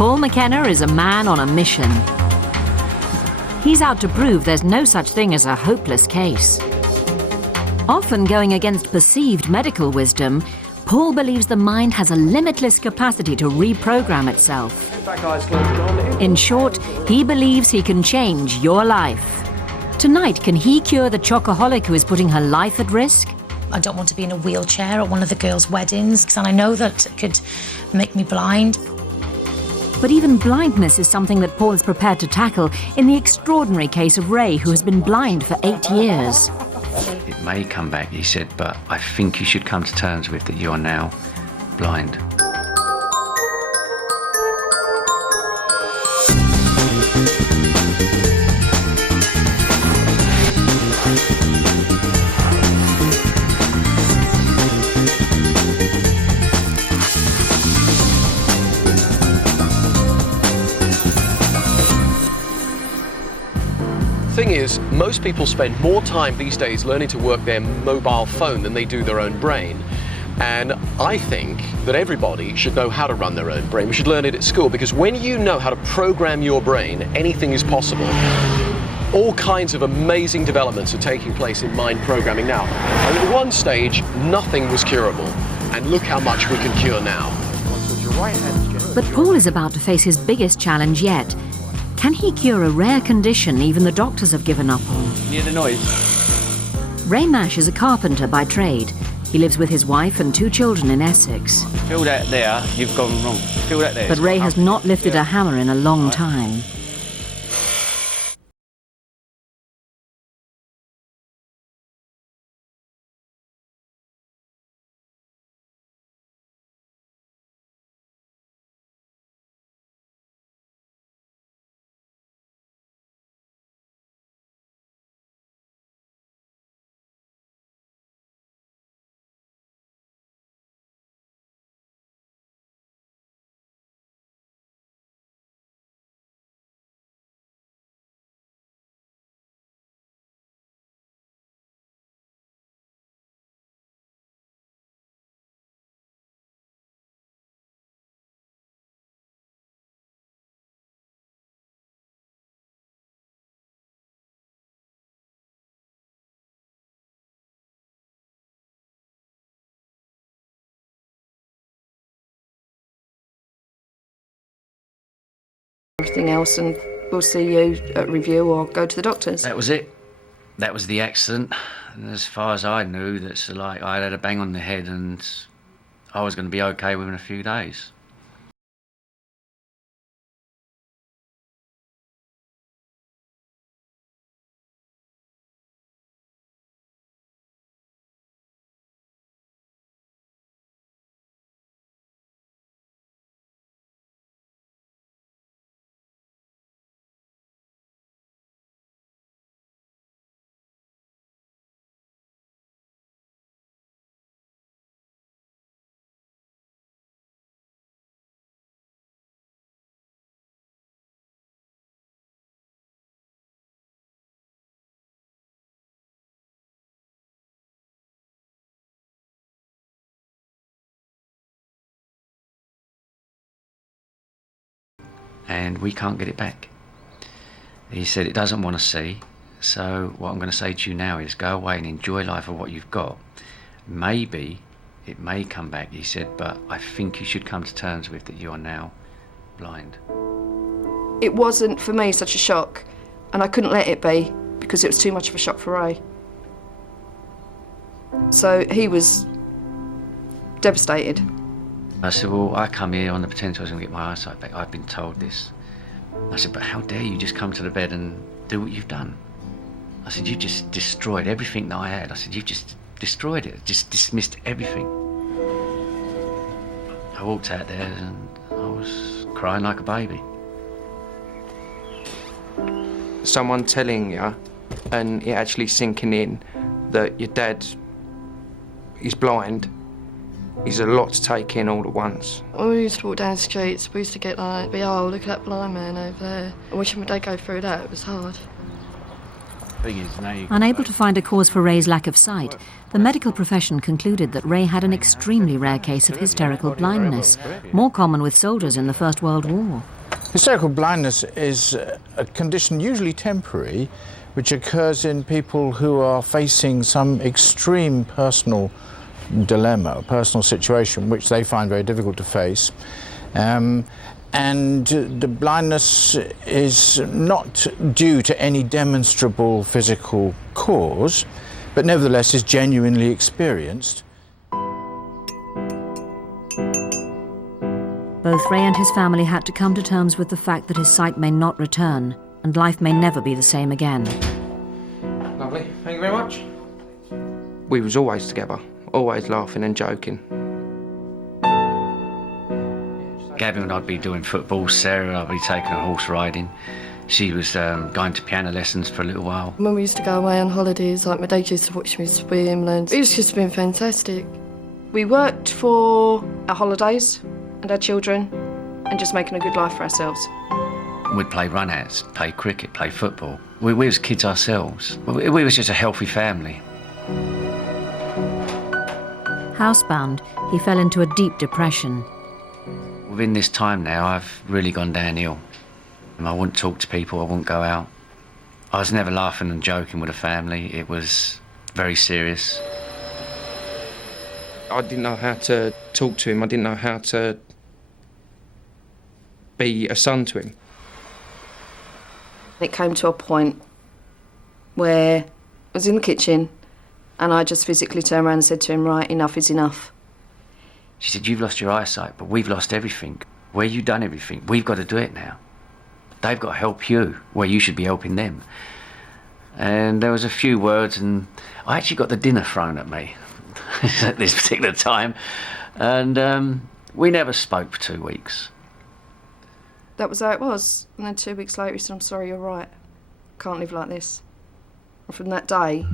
Paul McKenna is a man on a mission. He's out to prove there's no such thing as a hopeless case. Often going against perceived medical wisdom, Paul believes the mind has a limitless capacity to reprogram itself. In short, he believes he can change your life. Tonight, can he cure the chocoholic who is putting her life at risk? I don't want to be in a wheelchair at one of the girls' weddings, because I know that it could make me blind. But even blindness is something that Paul is prepared to tackle in the extraordinary case of Ray, who has been blind for 8 years. It may come back, he said, but I think you should come to terms with that you are now blind. The thing is, most people spend more time these days learning to work their mobile phone than they do their own brain. And I think that everybody should know how to run their own brain. We should learn it at school, because when you know how to program your brain, anything is possible. All kinds of amazing developments are taking place in mind programming now. And at one stage, nothing was curable. And look how much we can cure now. But Paul is about to face his biggest challenge yet. Can he cure a rare condition even the doctors have given up on? You hear the noise? Ray Mash is a carpenter by trade. He lives with his wife and 2 children in Essex. Feel that there, you've gone wrong. Feel that there. But Ray has not lifted a hammer in a long time. Everything else, and we'll see you at review or go to the doctors. That was it. That was the accident. And as far as I knew, that's like I had a bang on the head and I was going to be okay within a few days. And we can't get it back. He said it doesn't want to see, so what I'm going to say to you now is go away and enjoy life for what you've got. Maybe it may come back, he said, but I think you should come to terms with that you are now blind. It wasn't for me such a shock, and I couldn't let it be because it was too much of a shock for Ray. So he was devastated. I said, well, I come here on the potential I was going to get my eyesight back. I've been told this. I said, but how dare you just come to the bed and do what you've done? I said, you just destroyed everything that I had. I said, you just destroyed it, just dismissed everything. I walked out there and I was crying like a baby. Someone telling you and it actually sinking in that your dad is blind is a lot to take in all at once. When we used to walk down the streets, we used to get like, oh, look at that blind man over there. And watching my dad go through that, it was hard. Unable to find a cause for Ray's lack of sight, the medical profession concluded that Ray had an extremely rare case of hysterical blindness, more common with soldiers in the First World War. Hysterical blindness is a condition usually temporary, which occurs in people who are facing some extreme personal dilemma, a personal situation which they find very difficult to face. And the blindness is not due to any demonstrable physical cause, but nevertheless is genuinely experienced. Both Ray and his family had to come to terms with the fact that his sight may not return, and life may never be the same again. Lovely, thank you very much. We was always together, always laughing and joking. Gavin and I'd be doing football, Sarah and I'd be taking her horse riding. She was going to piano lessons for a little while. When we used to go away on holidays, like my dad used to watch me swim, and it's just been fantastic. We worked for our holidays and our children and just making a good life for ourselves. We'd play run-outs, play cricket, play football. We was kids ourselves. We was just a healthy family. Housebound, he fell into a deep depression. Within this time now, I've really gone downhill. I wouldn't talk to people, I wouldn't go out. I was never laughing and joking with the family. It was very serious. I didn't know how to talk to him. I didn't know how to be a son to him. It came to a point where I was in the kitchen and I just physically turned around and said to him, right, enough is enough. She said, you've lost your eyesight, but we've lost everything. Where you done everything, we've got to do it now. They've got to help you, where you should be helping them. And there was a few words, and I actually got the dinner thrown at me at this particular time. And we never spoke for 2 weeks. That was how it was. And then 2 weeks later he said, I'm sorry, you're right. Can't live like this. And from that day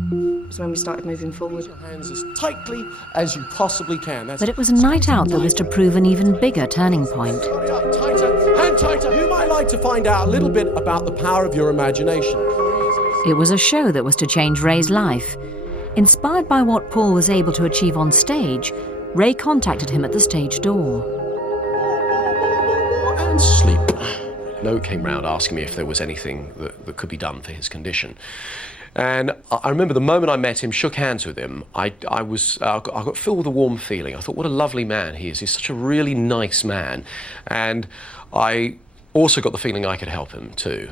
was when we started moving forward. Your hands as tightly as you possibly can. But it was a night out that was to prove an even bigger turning point. Tighter, hand tighter. Who might like to find out a little bit about the power of your imagination? It was a show that was to change Ray's life. Inspired by what Paul was able to achieve on stage, Ray contacted him at the stage door. And sleep. A note came round asking me if there was anything that could be done for his condition. And I remember the moment I met him, shook hands with him, I got filled with a warm feeling. I thought, what a lovely man he is. He's such a really nice man. And I also got the feeling I could help him too.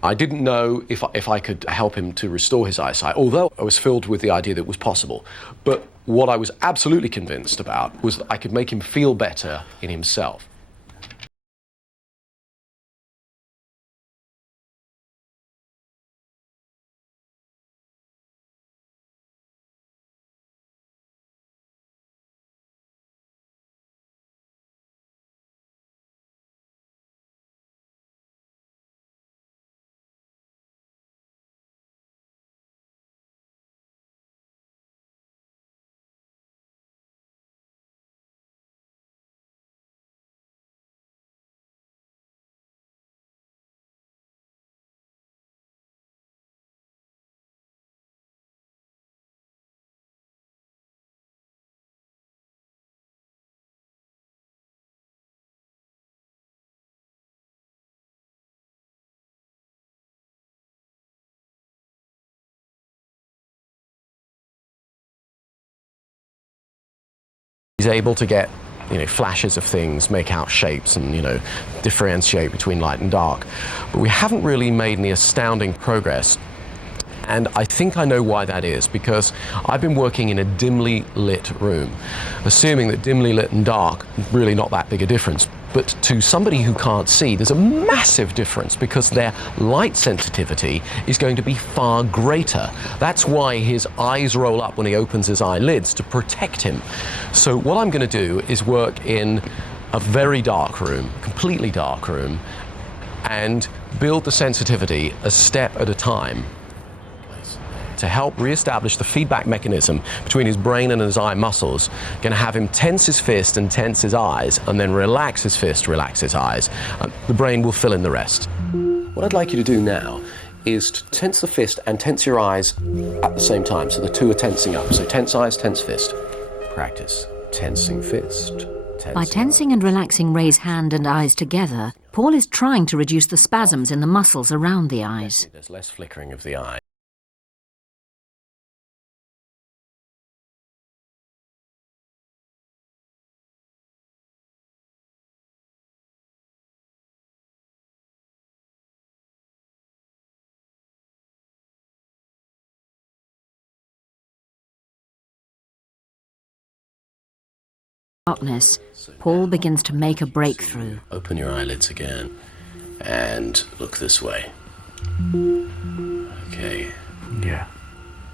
I didn't know if I could help him to restore his eyesight, although I was filled with the idea that it was possible. But what I was absolutely convinced about was that I could make him feel better in himself. He's able to get, flashes of things, make out shapes and, differentiate between light and dark. But we haven't really made any astounding progress. And I think I know why that is, because I've been working in a dimly lit room, assuming that dimly lit and dark, really not that big a difference. But to somebody who can't see, there's a massive difference because their light sensitivity is going to be far greater. That's why his eyes roll up when he opens his eyelids, to protect him. So what I'm going to do is work in a very dark room, completely dark room, and build the sensitivity a step at a time to help re-establish the feedback mechanism between his brain and his eye muscles. Going to have him tense his fist and tense his eyes, and then relax his fist, relax his eyes. The brain will fill in the rest. What I'd like you to do now is to tense the fist and tense your eyes at the same time. So the two are tensing up. So tense eyes, tense fist. Practice. Tensing fist. By tensing and relaxing Ray's hand and eyes together, Paul is trying to reduce the spasms in the muscles around the eyes. There's less flickering of the eye. Darkness, Paul begins to make a breakthrough. Open your eyelids again and look this way. Okay. Yeah.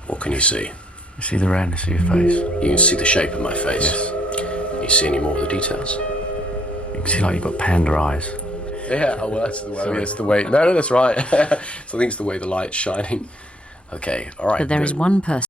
What can you see? You see the roundness of your face? You can see the shape of my face. Yes. Can you see any more of the details? You can see like you've got panda eyes. Yeah, oh well, that's the way. That's the way. No, that's right. So I think it's the way the light's shining. Okay, all right. But there is one person.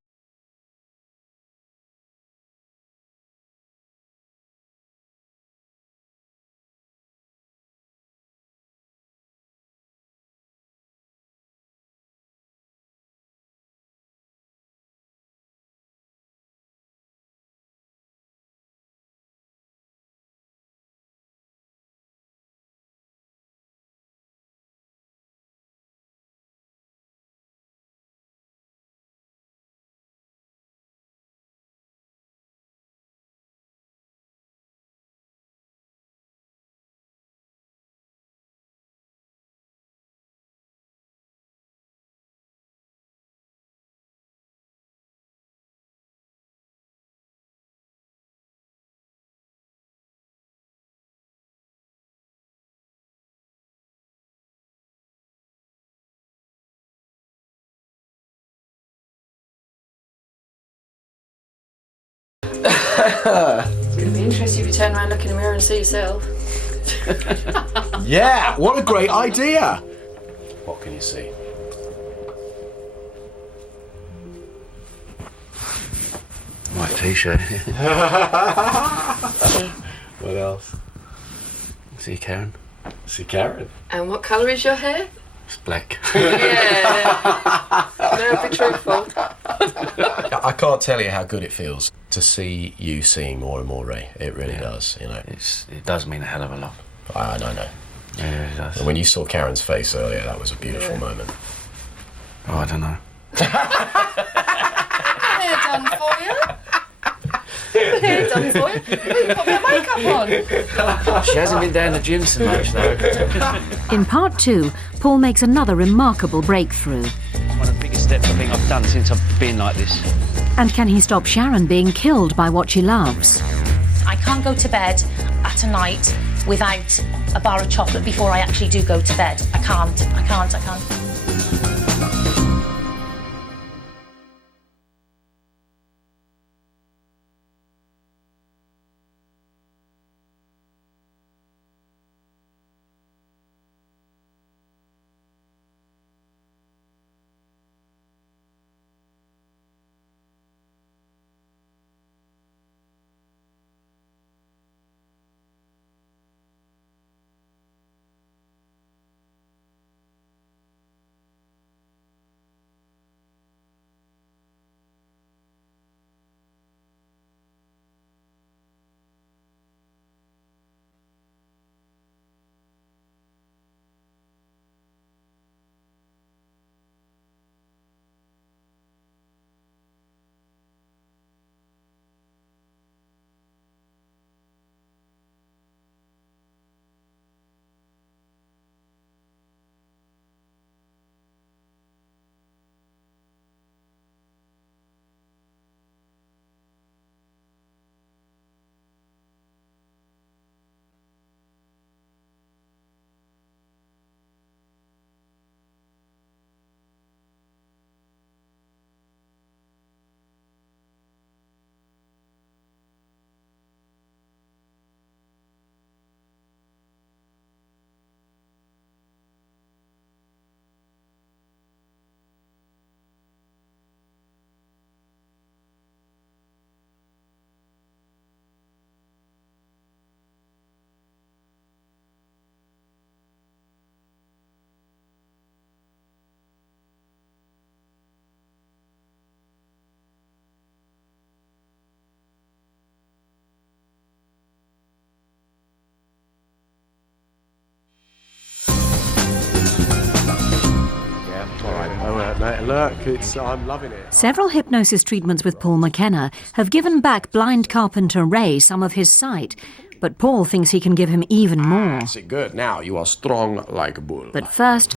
It's going to be interesting if you turn around, look in the mirror and see yourself. Yeah, what a great idea! What can you see? White t-shirt. What else? See Karen? See Karen. And what colour is your hair? It's black. Yeah. No, be truthful. I can't tell you how good it feels to see you seeing more and more, Ray. It really does, you know. It does mean a hell of a lot. I know. Yeah, it does. And when you saw Karen's face earlier, that was a beautiful moment. Oh, I don't know. Hair done for you. Hair done for you. Oh, you put your makeup on. She hasn't been down the gym so much, though. In part 2, Paul makes another remarkable breakthrough. It's one of the biggest steps I think I've done since I've been like this. And can he stop Sharon being killed by what she loves? I can't go to bed at a night without a bar of chocolate before I actually do go to bed. I can't. mate. Look, I'm loving it. Several hypnosis treatments with Paul McKenna have given back blind carpenter Ray some of his sight, but Paul thinks he can give him even more. That's it, good. Now you are strong like a bull. But first,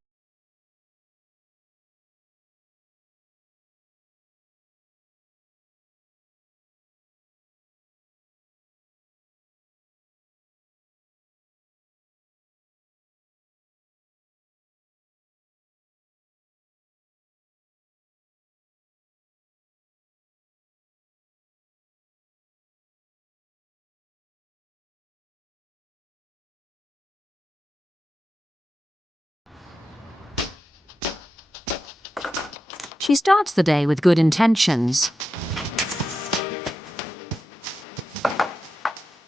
she starts the day with good intentions.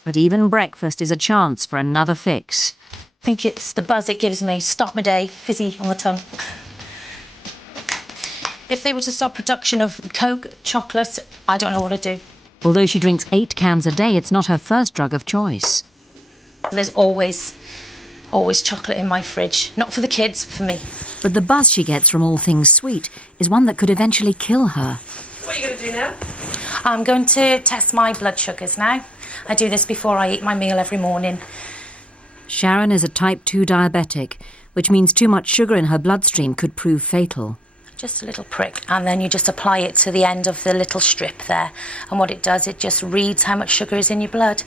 But even breakfast is a chance for another fix. I think it's the buzz it gives me. Start my day, fizzy on the tongue. If they were to stop production of Coke, chocolate, I don't know what to do. Although she drinks 8 cans a day, it's not her first drug of choice. There's always chocolate in my fridge. Not for the kids, for me. But the buzz she gets from all things sweet is one that could eventually kill her. What are you going to do now? I'm going to test my blood sugars now. I do this before I eat my meal every morning. Sharon is a type 2 diabetic, which means too much sugar in her bloodstream could prove fatal. Just a little prick, and then you just apply it to the end of the little strip there. And what it does, it just reads how much sugar is in your blood.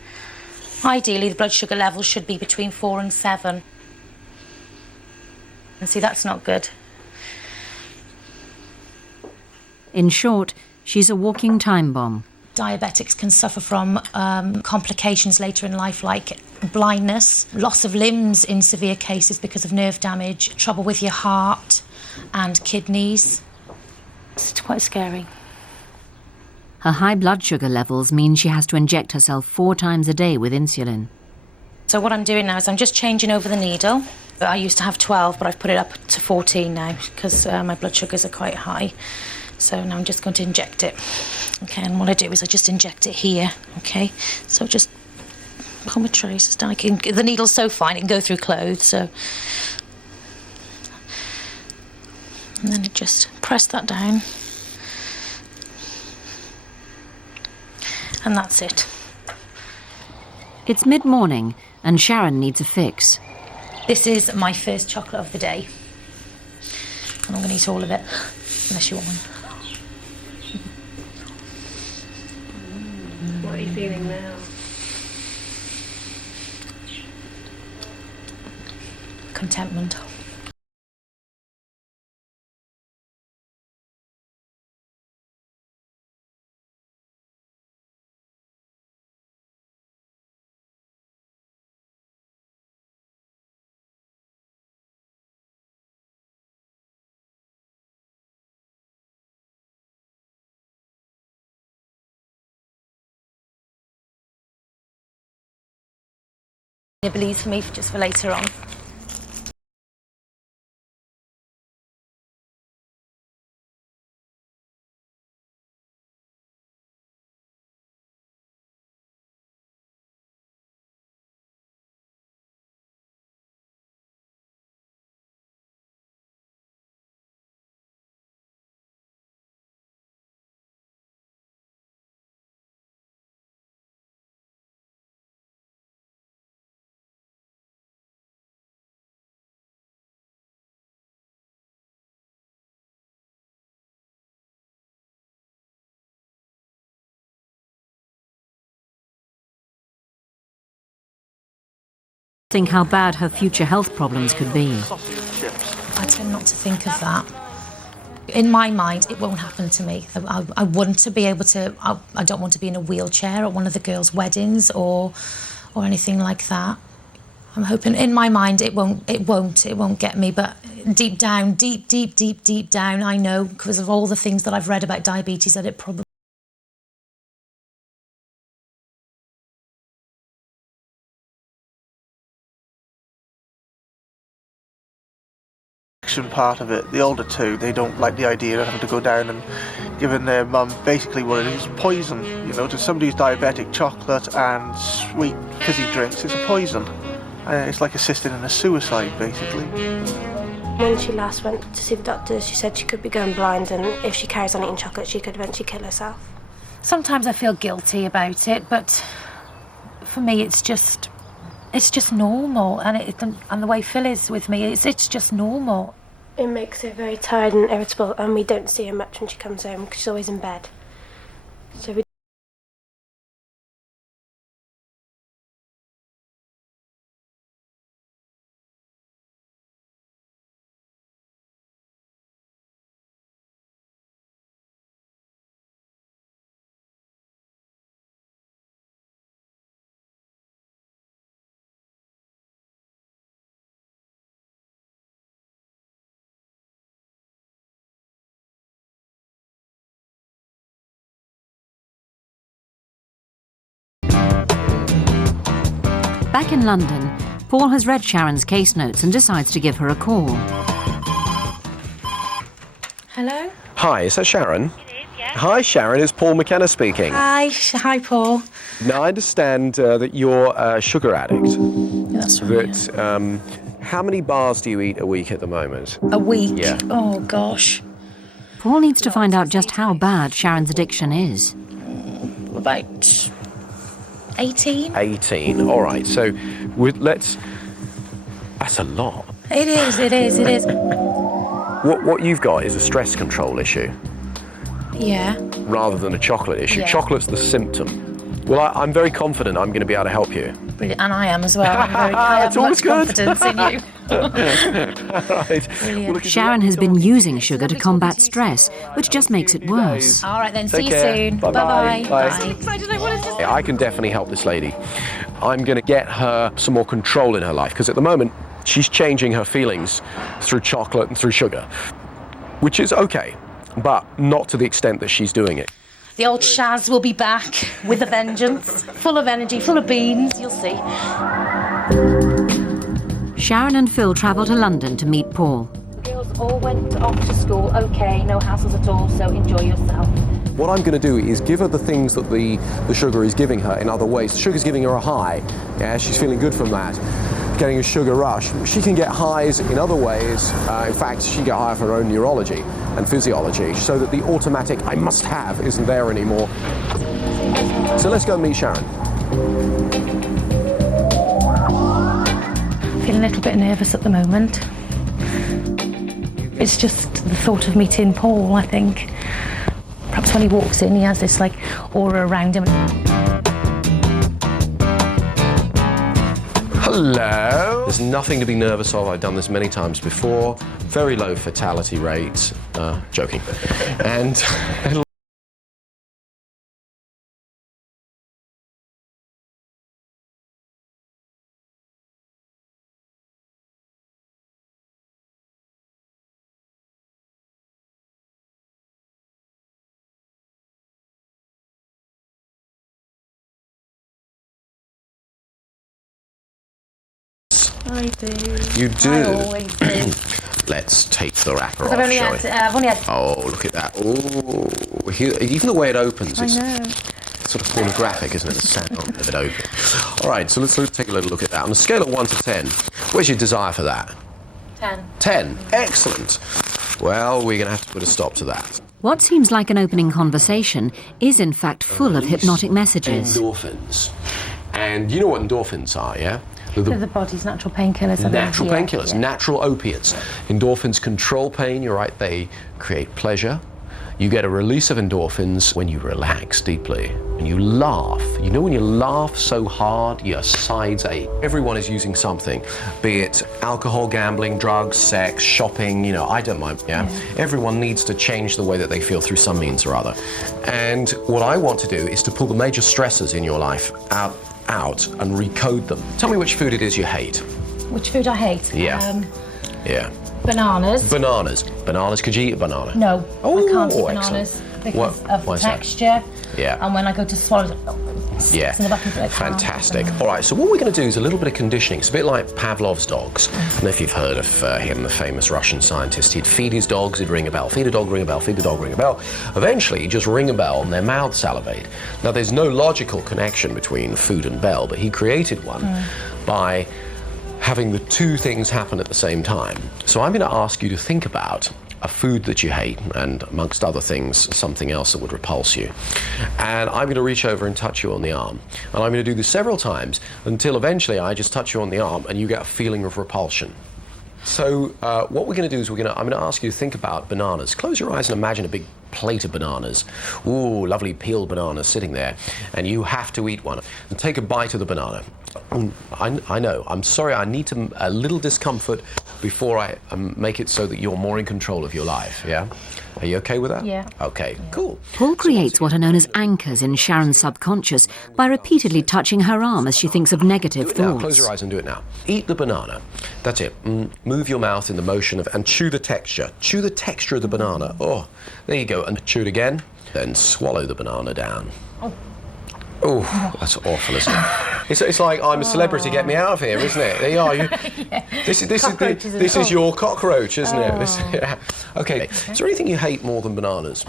Ideally, the blood sugar level should be between 4 and 7. And see, that's not good. In short, she's a walking time bomb. Diabetics can suffer from complications later in life, like blindness, loss of limbs in severe cases because of nerve damage, trouble with your heart and kidneys. It's quite scary. Her high blood sugar levels mean she has to inject herself 4 times a day with insulin. So what I'm doing now is I'm just changing over the needle. I used to have 12, but I've put it up to 14 now because my blood sugars are quite high. So now I'm just going to inject it. Okay, and what I do is I just inject it here, okay? So just pull my traces down. The needle's so fine, it can go through clothes, so... And then just press that down. And that's it. It's mid-morning, and Sharon needs a fix. This is my first chocolate of the day. And I'm going to eat all of it, unless you want one. What are you feeling now? Contentment. Nibblies for me, just for later on. Think how bad her future health problems could be. I tend not to think of that. In my mind, it won't happen to me. I want to be able to... I don't want to be in a wheelchair at one of the girls' weddings or anything like that. I'm hoping, in my mind, it won't get me, but deep down, deep down, I know, because of all the things that I've read about diabetes, that it probably... Part of it, the older two, they don't like the idea of having to go down and giving their mum basically what it is, poison. You know, to somebody who's diabetic, chocolate and sweet fizzy drinks, it's a poison. It's like assisting in a suicide, basically. When she last went to see the doctor, she said she could be going blind, and if she carries on eating chocolate, she could eventually kill herself. Sometimes I feel guilty about it, but for me, it's just normal, and the way Phil is with me, it's just normal. It makes her very tired and irritable, and we don't see her much when she comes home because she's always in bed. So we. Back in London, Paul has read Sharon's case notes and decides to give her a call. Hello? Hi, is that Sharon? It is, yeah. Hi, Sharon, it's Paul McKenna speaking. Hi, Paul. Now, I understand that you're a sugar addict. That's right. But how many bars do you eat a week at the moment? A week? Yeah. Oh, gosh. Paul needs to find out just how bad Sharon's addiction is. About 18? 18. All right, so that's a lot. It is. What you've got is a stress control issue Yeah. rather than a chocolate issue. Yeah. Chocolate's the symptom. Well, I'm very confident I'm going to be able to help you. Brilliant. And I am as well. I have much confidence in you. Right. Brilliant. Well, Sharon has been using sugar to combat stress, which just makes it worse. All right then, Take see you care. soon. Bye-bye. Bye-bye. Bye. I can definitely help this lady. I'm going to get her some more control in her life, because at the moment she's changing her feelings through chocolate and through sugar, which is okay, but not to the extent that she's doing it. The old Shaz will be back with a vengeance, full of energy, full of beans, you'll see. Sharon and Phil travel to London to meet Paul. The girls all went off to school, okay, no hassles at all, so enjoy yourself. What I'm going to do is give her the things that the sugar is giving her in other ways. The sugar's giving her a high, yeah, she's feeling good from that, getting a sugar rush. She can get highs in other ways. In fact, she can get high of her own neurology and physiology, so that the automatic I must have isn't there anymore. So let's go and meet Sharon. Feeling a little bit nervous at the moment. It's just the thought of meeting Paul, I think. Perhaps when he walks in, he has this like aura around him. Hello. There's nothing to be nervous of. I've done this many times before. Very low fatality rate. Joking. And I do. you do. I always do. Let's take the wrapper off, I've only shall had, we? I've only had... Oh, look at that. Oh, even the way it opens is sort of pornographic, isn't it? The sound of it open. All right, so let's take a little look at that. On a scale of 1 to 10, where's your desire for that? 10. 10. Excellent. Well, we're going to have to put a stop to that. What seems like an opening conversation is in fact full of hypnotic messages. Endorphins. And you know what endorphins are, yeah? They're the body's natural painkillers. Natural painkillers, natural opiates. Endorphins control pain, you're right, they create pleasure. You get a release of endorphins when you relax deeply, when you laugh. You know when you laugh so hard, your sides ache. Everyone is using something, be it alcohol, gambling, drugs, sex, shopping, you know, I don't mind, yeah? Everyone needs to change the way that they feel through some means or other. And what I want to do is to pull the major stressors in your life out and recode them. Tell me which food it is you hate. Which food I hate? Yeah. Yeah. Bananas. Bananas. Bananas. Could you eat a banana? No, Oh, I can't eat excellent. bananas because of why the is that? texture. Yeah. And when I go to swallow it, Yeah, it's in the back of the fantastic. All right, so what we're going to do is a little bit of conditioning. It's a bit like Pavlov's dogs. I don't know if you've heard of him, the famous Russian scientist. He'd feed his dogs, he'd ring a bell, feed a dog, ring a bell, feed a dog, ring a bell. Eventually, he'd just ring a bell and their mouths salivate. Now, there's no logical connection between food and bell, but he created one by having the two things happen at the same time. So I'm going to ask you to think about a food that you hate, and amongst other things, something else that would repulse you. And I'm going to reach over and touch you on the arm. And I'm going to do this several times until eventually I just touch you on the arm and you get a feeling of repulsion. So what we're going to do is I'm going to ask you to think about bananas. Close your eyes and imagine a big plate of bananas. Ooh, lovely peeled bananas sitting there. And you have to eat one. And take a bite of the banana. I know, I'm sorry, I need a little discomfort before I make it so that you're more in control of your life, yeah? Are you okay with that? Yeah. Okay, cool. Paul creates what are known as anchors in Sharon's subconscious by repeatedly touching her arm as she thinks of negative Do it now. thoughts. Close your eyes and do it now. Eat the banana. That's it. Move your mouth in the motion of, and chew the texture. Chew the texture of the banana. Oh, there you go. And chew it again. Then swallow the banana down. Oh, that's awful, isn't it? It's like I'm a celebrity, get me out of here, isn't it? There you are. This is your cockroach, isn't it? Yeah. Okay. Is there anything you hate more than bananas?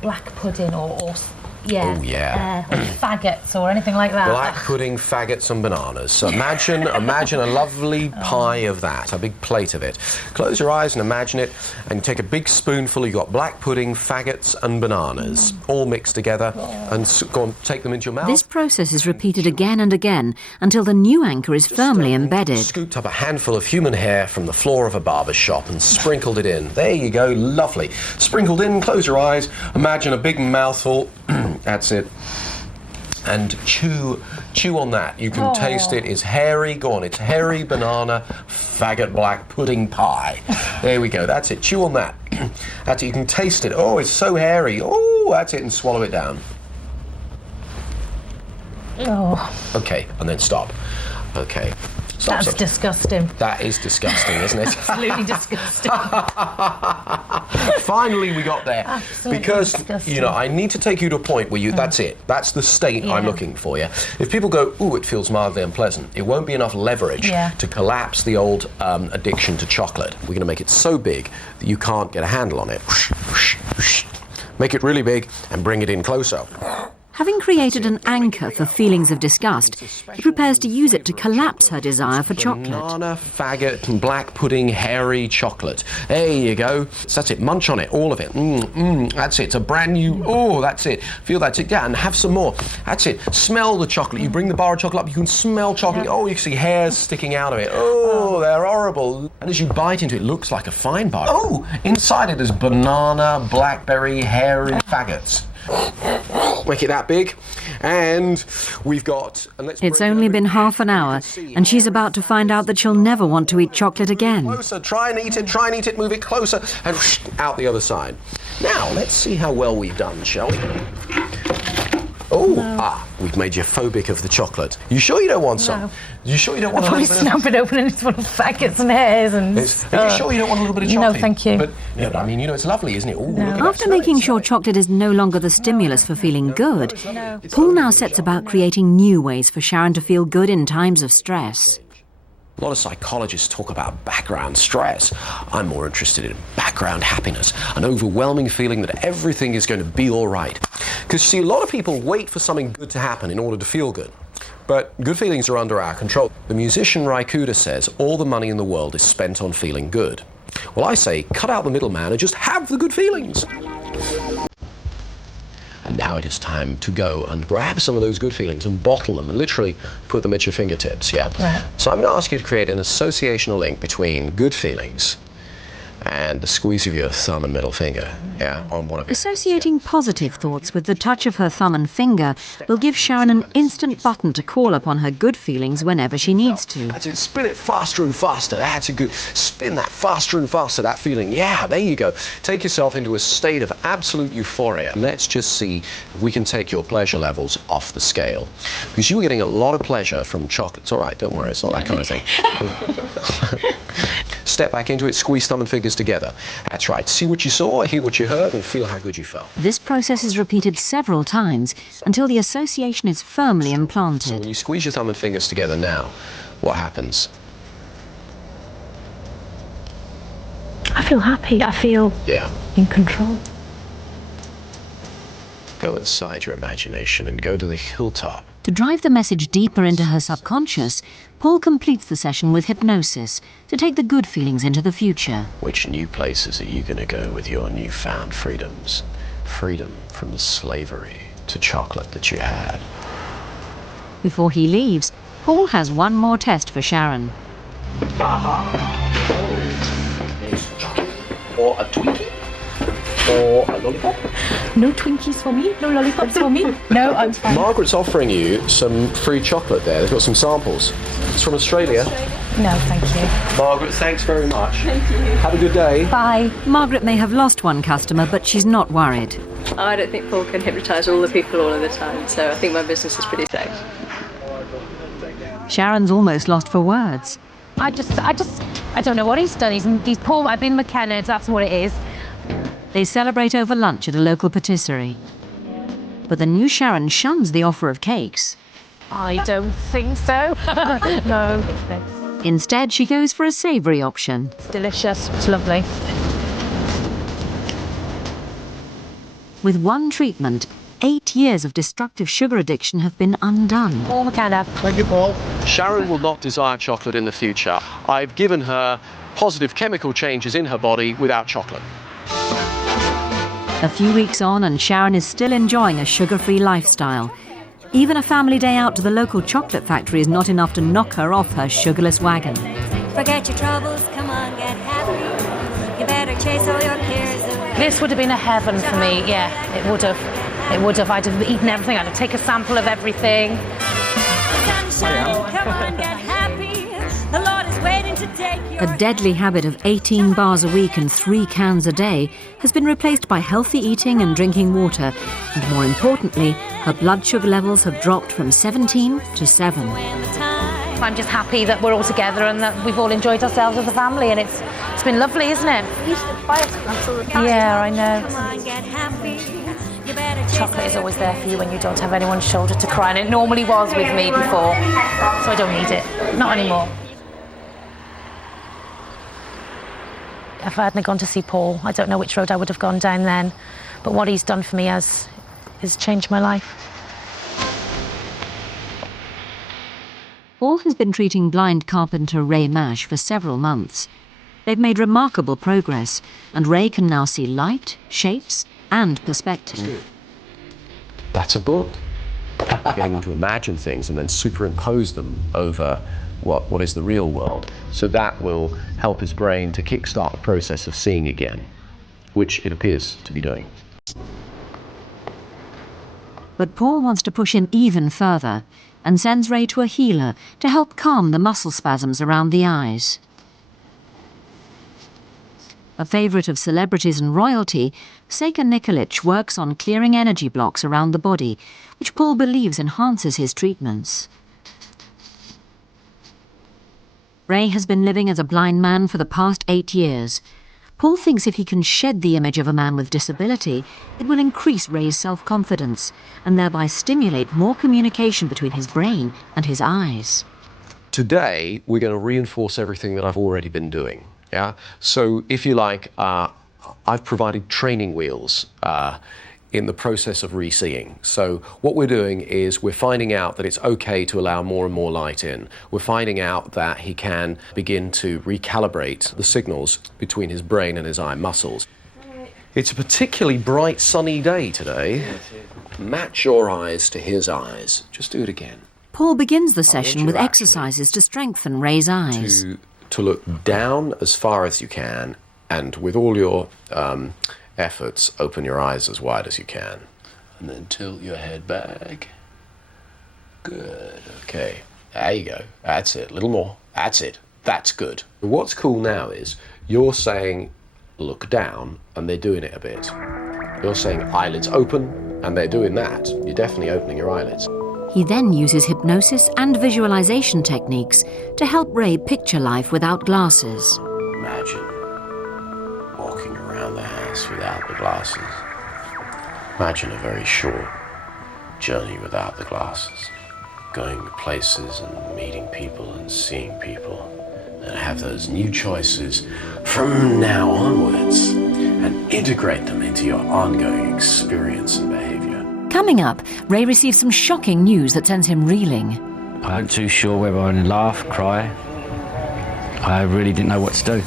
Black pudding or yeah. Oh, yeah. Or faggots or anything like that. Black pudding, faggots and bananas. So imagine a lovely pie of that, a big plate of it. Close your eyes and imagine it, and take a big spoonful. You've got black pudding, faggots and bananas, all mixed together, and go and take them into your mouth. This process is repeated again and again until the new anchor is firmly embedded. Scooped up a handful of human hair from the floor of a barber's shop and sprinkled it in. There you go, lovely. Sprinkled in, close your eyes, imagine a big mouthful. That's it. And chew on that. You can taste it. It's hairy. Go on. It's hairy banana faggot black pudding pie. There we go. That's it. Chew on that. That's it. You can taste it. Oh, it's so hairy. Oh, that's it. And swallow it down. Oh. Okay. And then stop. Okay. Stop. That's disgusting. That is disgusting, isn't it? Absolutely disgusting. Finally, we got there. Absolutely because, disgusting. you know, I need to take you to a point where that's it. That's the state I'm looking for, yeah? If people go, ooh, it feels mildly unpleasant, it won't be enough leverage to collapse the old addiction to chocolate. We're going to make it so big that you can't get a handle on it. Make it really big and bring it in closer. Having created an anchor for feelings of disgust, he prepares to use it to collapse her desire for chocolate. Banana, faggot, and black pudding, hairy chocolate. There you go. That's it. Munch on it, all of it. That's it. It's a brand new. Oh, that's it. Feel that's it. Yeah, and have some more. That's it. Smell the chocolate. You bring the bar of chocolate up, you can smell chocolate. Oh, you can see hairs sticking out of it. Oh, they're horrible. And as you bite into it, it looks like a fine bar. Oh, inside it is banana, blackberry, hairy faggots. Make it that big, and we've got. And it's only been half an hour, and she's about to find out that she'll never want to eat chocolate again. Closer, try and eat it, move it closer, and out the other side. Now, let's see how well we've done, shall we? Oh, we've made you phobic of the chocolate. You sure you don't want some? You sure you don't want a little bit of... I'll probably snap it open and it's full of faggots and hairs and... Are you sure you don't want a little bit of chocolate? No, thank you. But I mean, you know, it's lovely, isn't it? Ooh, look at After that. making sure chocolate is no longer the stimulus for feeling good, Paul now sets about creating new ways for Sharon to feel good in times of stress. A lot of psychologists talk about background stress. I'm more interested in background happiness, an overwhelming feeling that everything is going to be all right. Because, you see, a lot of people wait for something good to happen in order to feel good. But good feelings are under our control. The musician Raikuda says all the money in the world is spent on feeling good. Well, I say cut out the middleman and just have the good feelings. And now it is time to go and grab some of those good feelings and bottle them and literally put them at your fingertips, yeah? Right. So I'm going to ask you to create an associational link between good feelings and the squeeze of your thumb and middle finger, yeah, on one of your... Associating positive thoughts with the touch of her thumb and finger will give Sharon an instant button to call upon her good feelings whenever she needs to. That's it. Spin it faster and faster. That's a good... Spin that faster and faster, that feeling. Yeah, there you go. Take yourself into a state of absolute euphoria. Let's just see if we can take your pleasure levels off the scale. Because you were getting a lot of pleasure from chocolate. It's all right, don't worry, it's not that kind of thing. Step back into it, squeeze thumb and fingers together. That's right. See what you saw, hear what you heard, and feel how good you felt. This process is repeated several times until the association is firmly implanted. So when you squeeze your thumb and fingers together now, what happens? I feel happy. I feel in control. Go inside your imagination and go to the hilltop. To drive the message deeper into her subconscious, Paul completes the session with hypnosis to take the good feelings into the future. Which new places are you going to go with your newfound freedoms? Freedom from the slavery to chocolate that you had. Before he leaves, Paul has one more test for Sharon. Or a Twinkie? Or a lollipop? No Twinkies for me, no lollipops for me. No, I'm fine. Margaret's offering you some free chocolate there. They've got some samples. It's from Australia. No, thank you. Margaret, thanks very much. Thank you. Have a good day. Bye. Margaret may have lost one customer, but she's not worried. I don't think Paul can hypnotise all the people all of the time, so I think my business is pretty safe. Sharon's almost lost for words. I don't know what he's done. He's Paul McKenna, that's what it is. They celebrate over lunch at a local patisserie. But the new Sharon shuns the offer of cakes. I don't think so. No. Instead, she goes for a savoury option. It's delicious. It's lovely. With one treatment, 8 years of destructive sugar addiction have been undone. Paul McKenna. Thank you, Paul. Sharon will not desire chocolate in the future. I've given her positive chemical changes in her body without chocolate. A few weeks on and Sharon is still enjoying a sugar-free lifestyle. Even a family day out to the local chocolate factory is not enough to knock her off her sugarless wagon. Forget your troubles, come on, get happy. You better chase all your cares away. This would have been a heaven for me, yeah, it would have. It would have. I'd have eaten everything. I'd have taken a sample of everything. Sunshine, come on, get happy. The Lord is waiting to take you. A deadly habit of 18 bars a week and 3 cans a day has been replaced by healthy eating and drinking water. And more importantly, her blood sugar levels have dropped from 17 to 7. I'm just happy that we're all together and that we've all enjoyed ourselves as a family, and it's been lovely, isn't it? Yeah, I know. Come on, get happy. You better chase Chocolate is always there for you when you don't have anyone's shoulder to cry on. It normally was with me before, so I don't need it. Not anymore. If I hadn't gone to see Paul, I don't know which road I would have gone down then. But what he's done for me has changed my life. Paul has been treating blind carpenter Ray Mash for several months. They've made remarkable progress, and Ray can now see light, shapes, and perspective. That's a book. Getting them to imagine things and then superimpose them over what is the real world. So that will help his brain to kickstart the process of seeing again, which it appears to be doing. But Paul wants to push him even further and sends Ray to a healer to help calm the muscle spasms around the eyes. A favourite of celebrities and royalty, Seka Nikolic works on clearing energy blocks around the body, which Paul believes enhances his treatments. Ray has been living as a blind man for the past 8 years. Paul thinks if he can shed the image of a man with disability, it will increase Ray's self-confidence and thereby stimulate more communication between his brain and his eyes. Today, we're going to reinforce everything that I've already been doing. Yeah. So, if you like, I've provided training wheels in the process of re-seeing. So, what we're doing is we're finding out that it's okay to allow more and more light in. We're finding out that he can begin to recalibrate the signals between his brain and his eye muscles. It's a particularly bright, sunny day today. Match your eyes to his eyes. Just do it again. Paul begins the session with exercises to strengthen Ray's eyes. To look down as far as you can, and with all your efforts, open your eyes as wide as you can. And then tilt your head back. Good. Okay. There you go. That's it. A little more. That's it. That's good. What's cool now is you're saying look down, and they're doing it a bit. You're saying eyelids open, and they're doing that. You're definitely opening your eyelids. He then uses hypnosis and visualization techniques to help Ray picture life without glasses. Imagine walking around the house without the glasses. Imagine a very short journey without the glasses. Going to places and meeting people and seeing people, and have those new choices from now onwards and integrate them into your ongoing experience and behavior. Coming up, Ray receives some shocking news that sends him reeling. I wasn't too sure whether I would laugh, cry. I really didn't know what to do.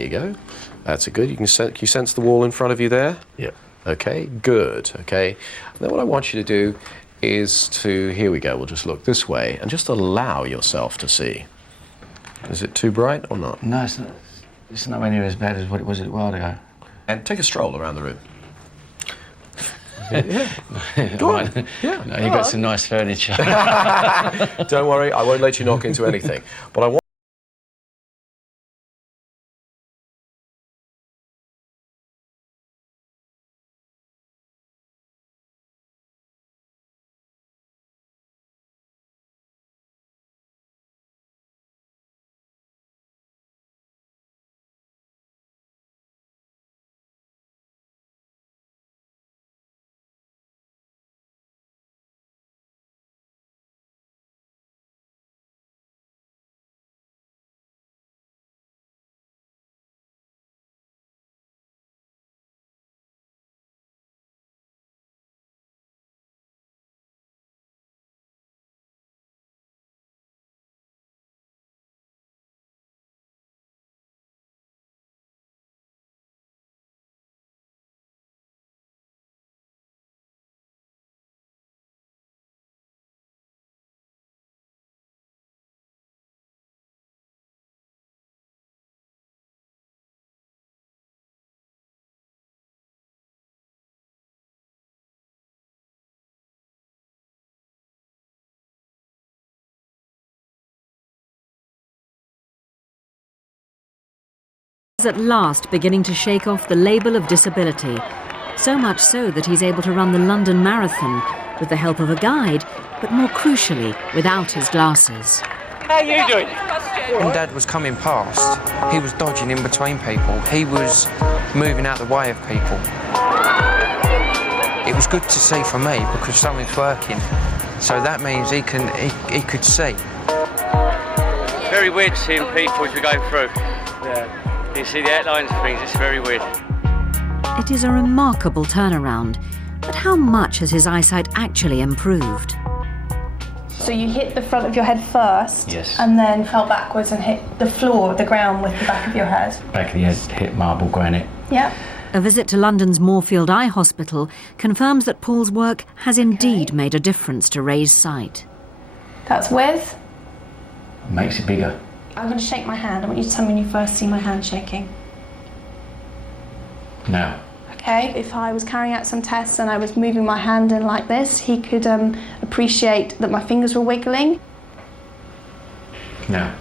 There you go. That's a good. You can sense the wall in front of you there? Yeah. Okay, good. Okay. Then what I want you to do is here we go, we'll just look this way and just allow yourself to see. Is it too bright or not? No, it's nowhere near as bad as what it was a while ago. And take a stroll around the room. Yeah. Go on. Yeah. No, you've got some nice furniture. Don't worry, I won't let you knock into anything. But I want Is at last beginning to shake off the label of disability, so much so that he's able to run the London Marathon with the help of a guide, but more crucially, without his glasses. How are you doing? When Dad was coming past, he was dodging in between people. He was moving out the way of people. It was good to see for me because something's working. So that means he could see. Very weird seeing people as we go through. Yeah. You see the outlines of things, it's very weird. It is a remarkable turnaround, but how much has his eyesight actually improved? So you hit the front of your head first, yes, and then fell backwards and hit the floor, the ground with the back of your head. Back of the head hit marble granite. Yeah. A visit to London's Moorfield Eye Hospital confirms that Paul's work has indeed made a difference to Ray's sight. That's with? Makes it bigger. I'm going to shake my hand. I want you to tell me when you first see my hand shaking. Now. Okay, if I was carrying out some tests and I was moving my hand in like this, he could appreciate that my fingers were wiggling. Now.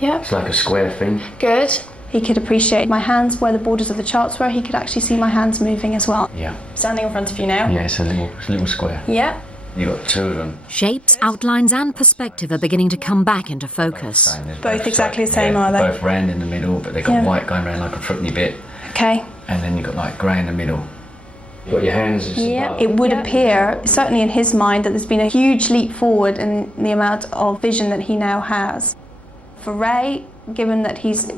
Yep. It's like a square thing. Good. He could appreciate my hands where the borders of the charts were. He could actually see my hands moving as well. Yeah. Standing in front of you now. Yeah, it's a little square. Yeah. You've got two of them. Shapes, outlines and perspective are beginning to come back into focus. Both exactly the same, yeah, are they? Both round in the middle, but they've got white going round like a footny bit. Okay. And then you've got like grey in the middle. You've got your hands. Yeah. It would appear, certainly in his mind, that there's been a huge leap forward in the amount of vision that he now has. For Ray, given that he's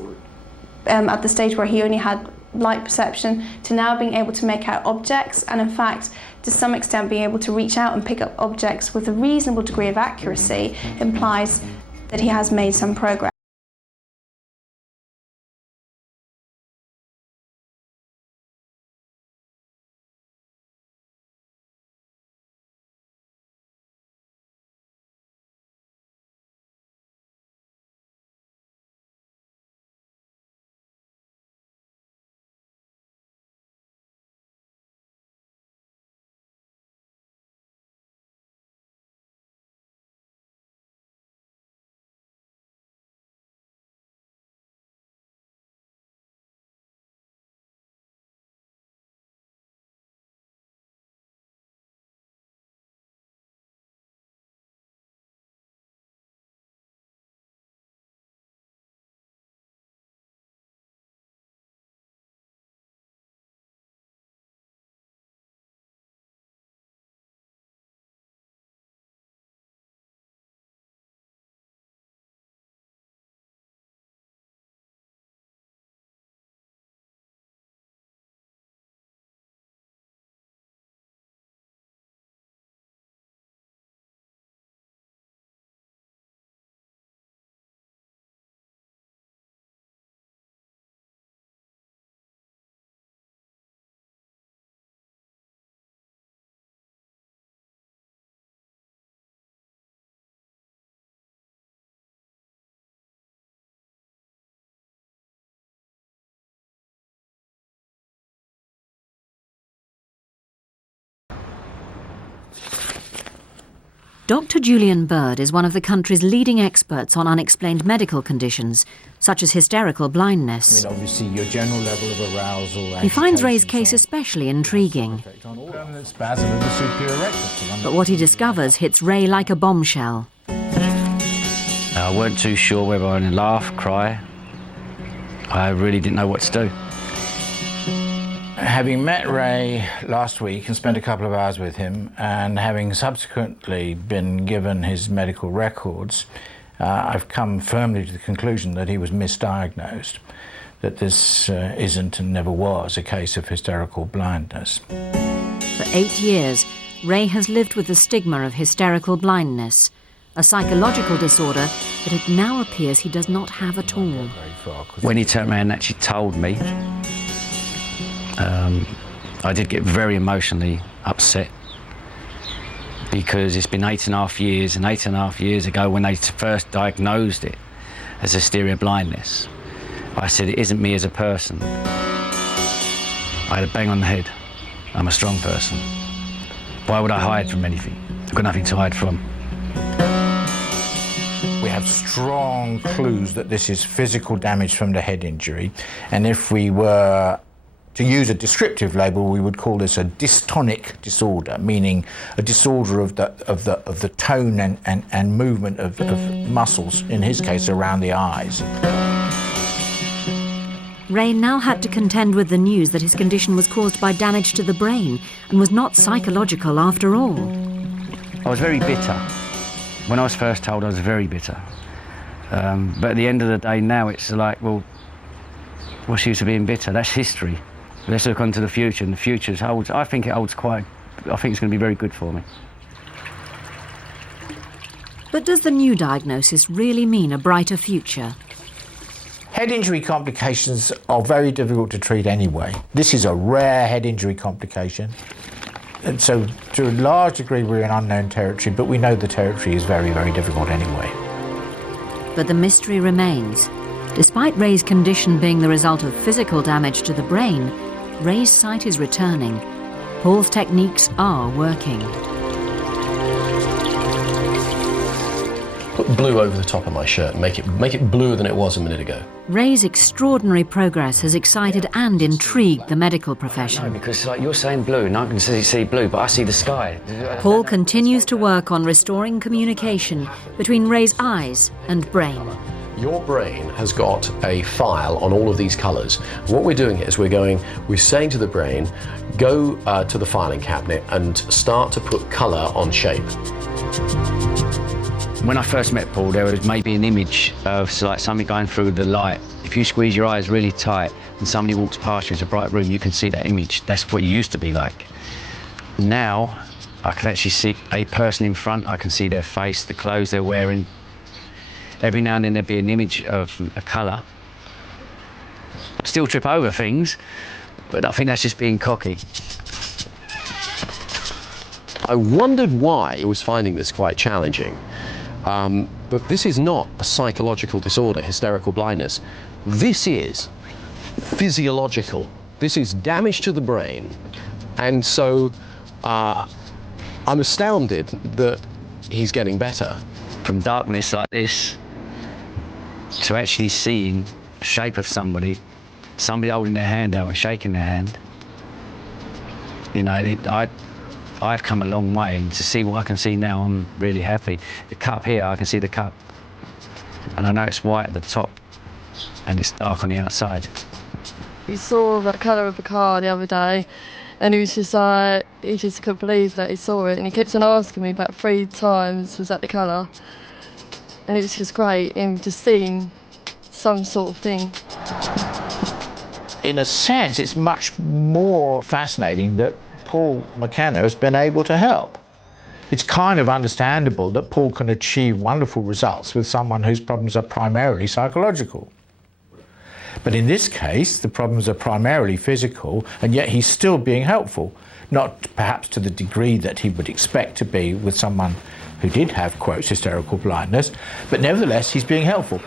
at the stage where he only had light perception, to now being able to make out objects, and in fact, to some extent being able to reach out and pick up objects with a reasonable degree of accuracy, implies that he has made some progress. Dr. Julian Bird is one of the country's leading experts on unexplained medical conditions, such as hysterical blindness. Obviously, your general level of arousal. He finds Ray's case especially intriguing. Permanent spasm of the superior rectum. But what he discovers hits Ray like a bombshell. I weren't too sure whether I would laugh, cry. I really didn't know what to do. Having met Ray last week and spent a couple of hours with him, and having subsequently been given his medical records, I've come firmly to the conclusion that he was misdiagnosed, that this isn't and never was a case of hysterical blindness. For 8 years, Ray has lived with the stigma of hysterical blindness, a psychological disorder that it now appears he does not have at all. When he turned around and actually told me, I did get very emotionally upset, because it's been 8.5 years, and 8.5 years ago when they first diagnosed it as hysteria blindness, I said it isn't me as a person. I had a bang on the head. I'm a strong person. Why would I hide from anything? I've got nothing to hide from. We have strong clues that this is physical damage from the head injury, and if we were To use a descriptive label, we would call this a dystonic disorder, meaning a disorder of the tone and movement of muscles, in his case around the eyes. Ray now had to contend with the news that his condition was caused by damage to the brain and was not psychological after all. I was very bitter. When I was first told, I was very bitter. But at the end of the day now, it's like, well, what's use of being bitter? That's history. Let's look onto the future, and the future holds, I think it's going to be very good for me. But does the new diagnosis really mean a brighter future? Head injury complications are very difficult to treat anyway. This is a rare head injury complication. And so to a large degree we're in unknown territory, but we know the territory is very, very difficult anyway. But the mystery remains. Despite Ray's condition being the result of physical damage to the brain, Ray's sight is returning. Paul's techniques are working. Put blue over the top of my shirt and make it bluer than it was a minute ago. Ray's extraordinary progress has excited and intrigued the medical profession. No, because like you're saying blue, and I can see blue, but I see the sky. Paul continues to work on restoring communication between Ray's eyes and brain. Your brain has got a file on all of these colours. What we're doing is we're saying to the brain, go to the filing cabinet and start to put colour on shape. When I first met Paul, there was maybe an image of like something going through the light. If you squeeze your eyes really tight and somebody walks past you in a bright room, you can see that image. That's what you used to be like. Now, I can actually see a person in front. I can see their face, the clothes they're wearing. Every now and then there'd be an image of a colour. Still trip over things, but I think that's just being cocky. I wondered why I was finding this quite challenging. But this is not a psychological disorder, hysterical blindness. This is physiological. This is damage to the brain. And so I'm astounded that he's getting better. From darkness like this to actually seeing the shape of somebody holding their hand out and shaking their hand. You know, I've come a long way, and to see what I can see now, I'm really happy. The cup here, I can see the cup. And I know it's white at the top, and it's dark on the outside. He saw the colour of the car the other day, and he was just like, he just couldn't believe that he saw it. And he kept on asking me about 3 times, was that the colour? And it was just great, him just seeing some sort of thing. In a sense, it's much more fascinating that Paul McKenna has been able to help. It's kind of understandable that Paul can achieve wonderful results with someone whose problems are primarily psychological. But in this case, the problems are primarily physical, and yet he's still being helpful, not perhaps to the degree that he would expect to be with someone who did have, quotes, hysterical blindness, but nevertheless, he's being helpful.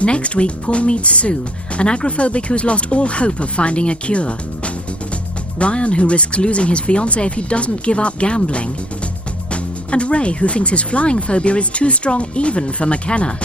Next week, Paul meets Sue, an agoraphobic who's lost all hope of finding a cure. Ryan, who risks losing his fiancée if he doesn't give up gambling. And Ray, who thinks his flying phobia is too strong even for McKenna.